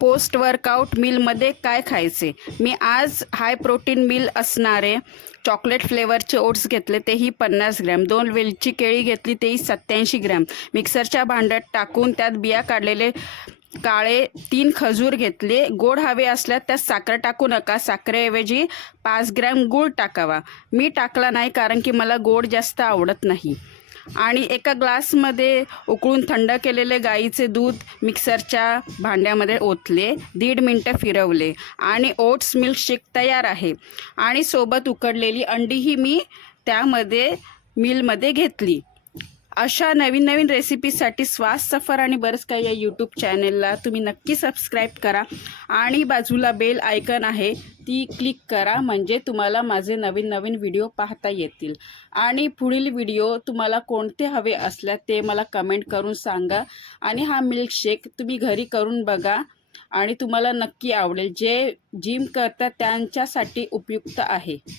Post workout मीलमध्ये काय खायचे? मी आज हाय प्रोटीन मील असणारे चॉकलेट फ्लेवरचे ओट्स घेतले, तेही 50 ग्रॅम. 2 वेलची केळी घेतली, तेही 87 ग्रॅम. मिक्सरच्या भांड्यात टाकून त्यात बिया काढलेले काळे 3 खजूर घेतले. गोड हवे असल्यास त्यात साखर टाकू नका. साखरेऐवजी 5 ग्रॅम गूळ टाकावा. मी टाकला नाही कारण की मला गोड जास्त आवडत नाही. आणि एका ग्लासमध्ये उकळून थंड केलेले गाईचे दूध मिक्सरच्या भांड्यामध्ये ओतले. 1.5 मिनटं फिरवले आणि ओट्स मिल्कशेक तयार आहे. आणि सोबत उकडलेली अंडीही मी त्यामध्ये मिलमध्ये घेतली. अशा नवीन नवीन रेसिपीसाठी श्वास सफर आणि बरंच काही या यूट्यूब चॅनलला तुम्ही नक्की सबस्क्राईब करा आणि बाजूला बेल आयकन आहे ती क्लिक करा, म्हणजे तुम्हाला माझे नवीन नवीन व्हिडिओ पाहता येतील. आणि पुढील व्हिडिओ तुम्हाला कोणते हवे असल्यास ते मला कमेंट करून सांगा. आणि हा मिल्कशेक तुम्ही घरी करून बघा आणि तुम्हाला नक्की आवडेल. जे जिम करतात त्यांच्यासाठी उपयुक्त आहे.